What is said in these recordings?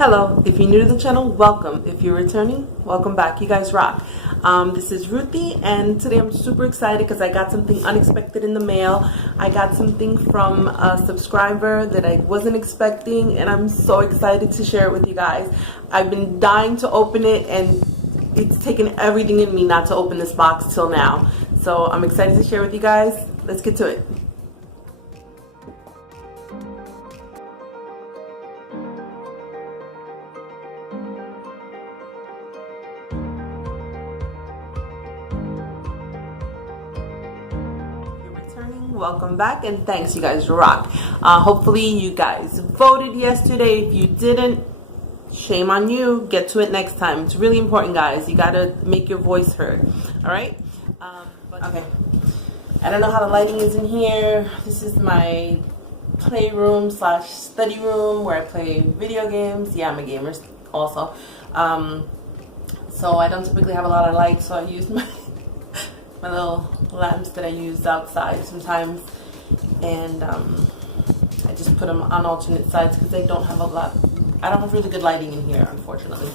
Hello, if you're new to the channel, welcome. If you're returning, welcome back. You guys rock. This is Ruthie, and today I'm super excited because I got something unexpected in the mail. I got something from a subscriber that I wasn't expecting, and I'm so excited to share it with you guys. I've been dying to open it, and it's taken everything in me not to open this box till now. So I'm excited to share with you guys. Let's get to it. Welcome back, and thanks, you guys rock. Hopefully you guys voted yesterday. If you didn't, shame on you. Get to it next time. It's really important, guys. You gotta make your voice heard. All right. Okay, I don't know how the lighting is in here. This is my playroom / study room where I play video games. Yeah, I'm a gamer also. So I don't typically have a lot of light, so I use my little lamps that I use outside sometimes, and I just put them on alternate sides because I don't have really good lighting in here, unfortunately.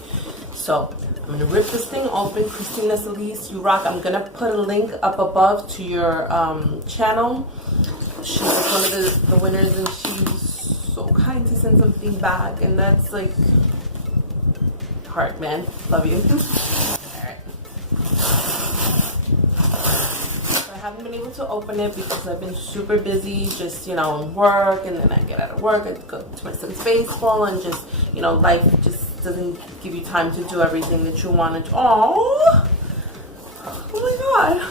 So I'm gonna rip this thing open. Christina Solis, you rock. I'm gonna put a link up above to your channel. She was one of the winners, and she's so kind to send something back, and that's like heart, man. Love you. I haven't been able to open it because I've been super busy, just, work, and then I get out of work, I go to my son's baseball, and just, life just doesn't give you time to do everything that you want to do. Oh my God.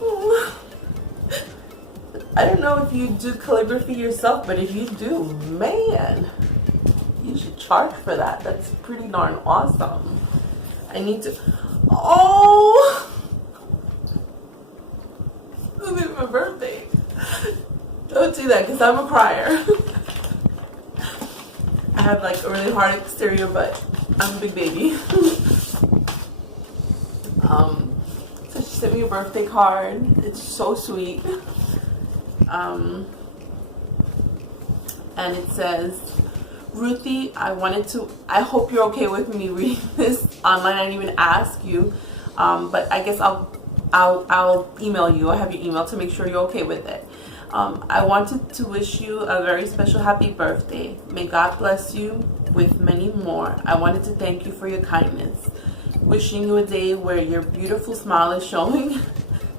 Oh. I don't know if you do calligraphy yourself, but if you do, man, you should charge for that. That's pretty darn awesome. I need to, It's my birthday. Don't do that because I'm a crier. I have like a really hard exterior, but I'm a big baby. So she sent me a birthday card. It's so sweet. And it says, Ruthie, I hope you're okay with me reading this online. I didn't even ask you, but I guess I'll email you. I have your email to make sure you're okay with it. I wanted to wish you a very special happy birthday. May God bless you with many more. I wanted to thank you for your kindness. Wishing you a day where your beautiful smile is showing.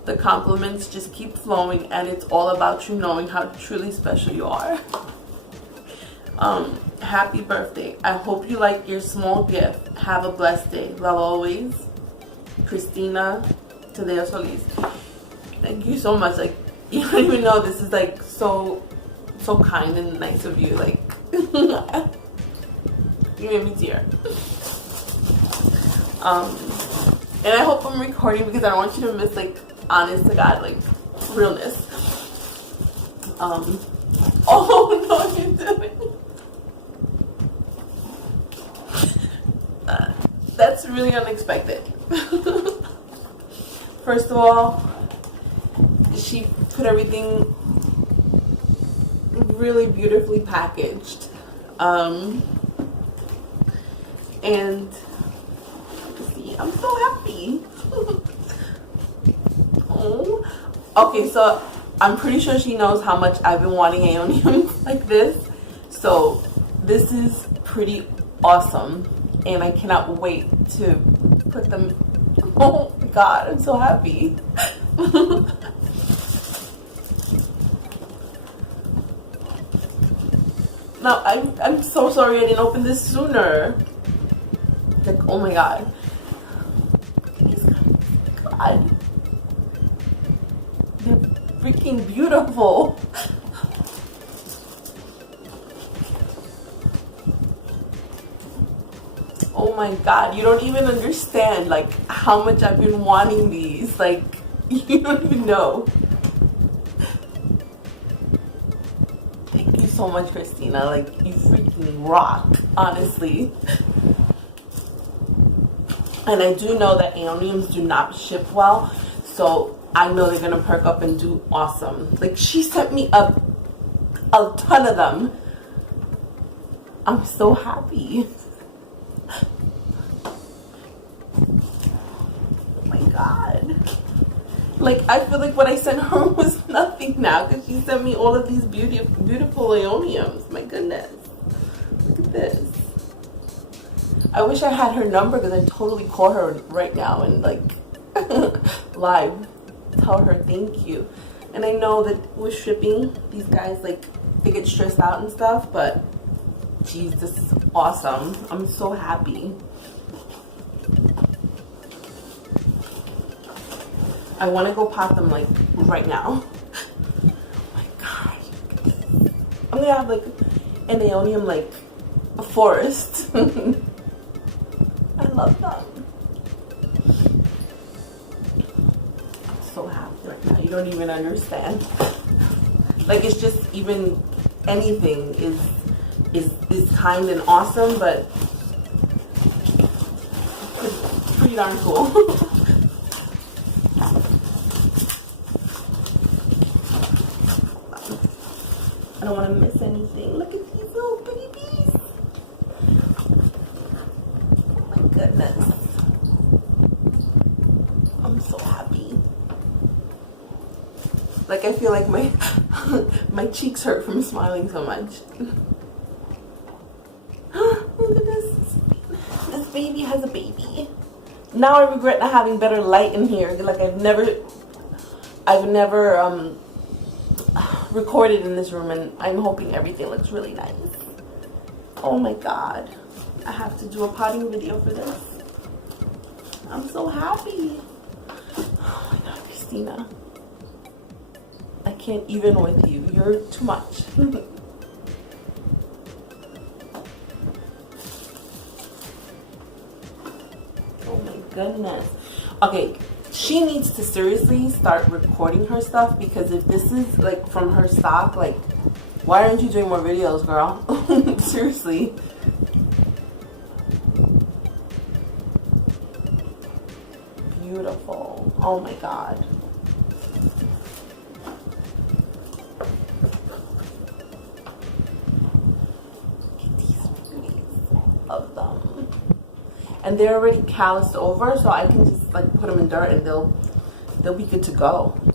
The compliments just keep flowing, and it's all about you knowing how truly special you are. Happy birthday. I hope you like your small gift. Have a blessed day. Love always, Christina Solis. Thank you so much. Like, you don't even know, this is like so kind and nice of you. Like, you made me tear. And I hope I'm recording because I don't want you to miss, like, honest to God, like, realness. Oh no, you didn't. That's really unexpected. First of all, she put everything really beautifully packaged. And see, I'm so happy. Oh. Okay, so I'm pretty sure she knows how much I've been wanting aeoniums like this. So this is pretty awesome, and I cannot wait to put them. Oh my God, I'm so happy. No, I'm so sorry I didn't open this sooner. Like, oh my God. God. They're freaking beautiful. Oh my God, you don't even understand like how much I've been wanting these. Like, you don't even know. Thank you so much, Christina. Like, you freaking rock, honestly. And I do know that aeoniums do not ship well, so I know they're gonna perk up and do awesome. Like, she sent me a ton of them. I'm so happy. Oh my god. Like, I feel like what I sent her was nothing now because she sent me all of these beautiful Aeoniums. My goodness. Look at this. I wish I had her number because I'd totally call her right now and like live tell her thank you. And I know that with shipping, these guys like they get stressed out and stuff, but geez, this is awesome. I'm so happy. I want to go pot them like right now. Oh my gosh. I'm gonna have like an Aeonium like a forest. I love them. I'm so happy right now. You don't even understand. Like, it's just even anything is kind and awesome, but it's pretty darn cool. I don't want to miss anything. Look at these little babies. Oh my goodness. I'm so happy. Like, I feel like my my cheeks hurt from smiling so much. Look at this. This baby has a baby. Now I regret not having better light in here. Like, I've never recorded in this room, and I'm hoping everything looks really nice. Oh my god. I have to do a potting video for this. I'm so happy. Oh my god, Christina. I can't even with you. You're too much. Oh my goodness. Okay, she needs to seriously start recording her stuff, because if this is like from her stock, like, why aren't you doing more videos, girl? Seriously. Beautiful. Oh my god. Of them, and they're already calloused over, so I can just like put them in dirt and they'll be good to go. I'm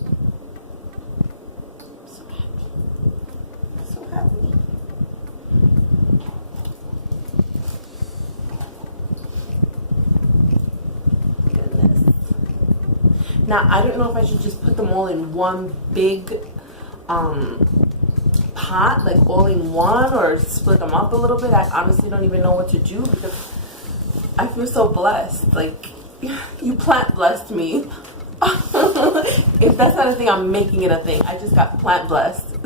so happy. I'm so happy. Goodness. Now I don't know if I should just put them all in one big pot, like all in one, or split them up a little bit. I honestly don't even know what to do, because I feel so blessed. Like, you plant blessed me. If that's not a thing, I'm making it a thing. I just got plant blessed.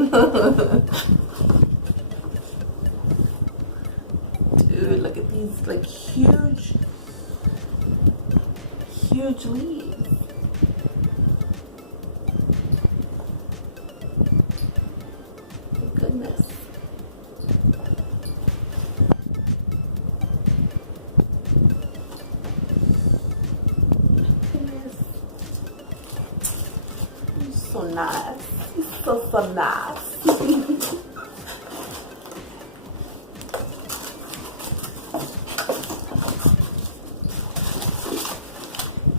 Dude, look at these like huge leaves. Goodness. Goodness. You're so nice. You're so nice.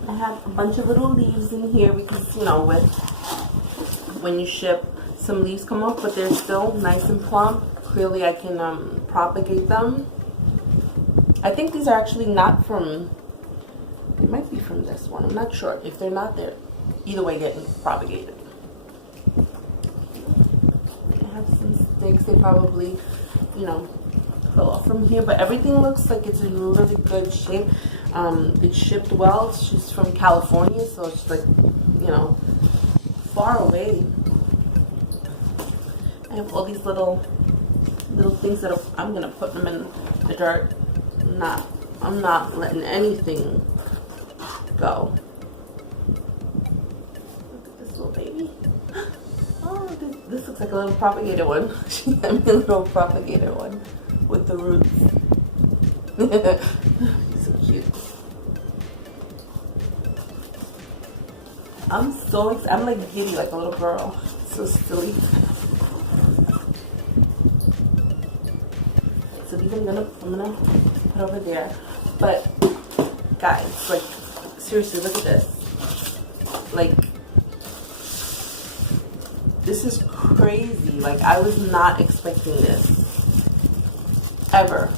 I have a bunch of little leaves in here because, you know, when you ship, some leaves come off, but they're still nice and plump. Clearly I can propagate them. I think these are actually not from, it might be from this one, I'm not sure. If they're not, they're either way getting propagated. I have some sticks, they probably, you know, fell off from here, but everything looks like it's in really good shape. It's shipped well. She's from California, so it's like, you know, far away. I have all these little things that I'm gonna put them in the dirt. I'm not letting anything go. Look at this little baby. Oh, this looks like a little propagated one. She sent me a little propagated one with the roots. So cute. I'm so excited. I'm like giddy, like a little girl. So silly. So these these I'm gonna put over there. But guys, like seriously, look at this. Like, this is crazy. Like, I was not expecting this. Ever.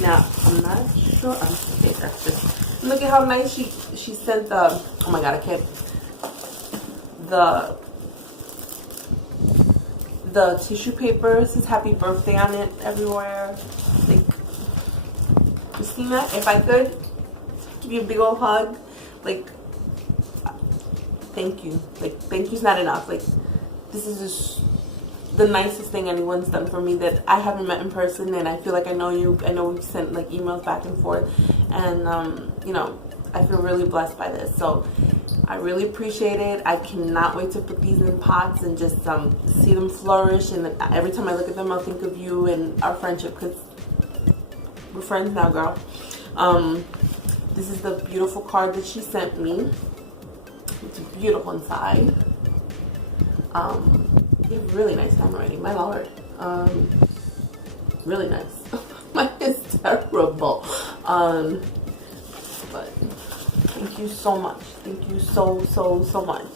Now, I'm not sure. Okay, that's just. Look at how nice she sent the. Oh my god, I can't. The tissue paper says happy birthday on it everywhere. Like, Christina, if I could give you a big old hug, like, thank you. Like, thank you's not enough. Like, this is just the nicest thing anyone's done for me that I haven't met in person, and I feel like I know you. I know we've sent like emails back and forth, and you know, I feel really blessed by this. So I really appreciate it. I cannot wait to put these in pots and just see them flourish. And every time I look at them, I'll think of you and our friendship, because we're friends now, girl. This is the beautiful card that she sent me. It's beautiful inside. You have really nice handwriting, my lord. Really nice. Mine is terrible. But thank you so much. Thank you so much.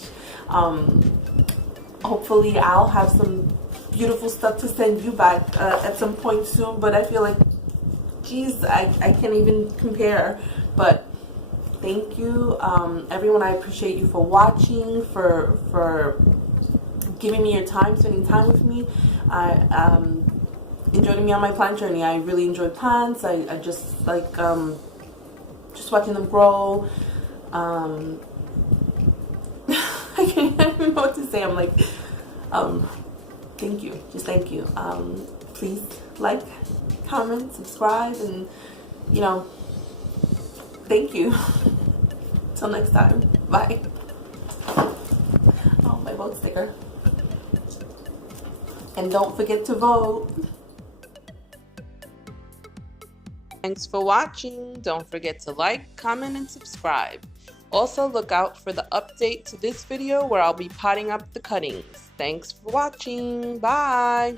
Hopefully I'll have some beautiful stuff to send you back at some point soon, but I feel like, geez, I can't even compare. But thank you, everyone. I appreciate you for watching, for giving me your time, spending time with me. I enjoyed me on my plant journey. I really enjoy plants. I just like just watching them grow. I can't even know what to say. I'm like, thank you. Just thank you. Please like, comment, subscribe, and you know, thank you. Till next time. Bye. Oh, my vote sticker. And don't forget to vote. Thanks for watching. Don't forget to like, comment, and subscribe. Also, look out for the update to this video where I'll be potting up the cuttings. Thanks for watching. Bye.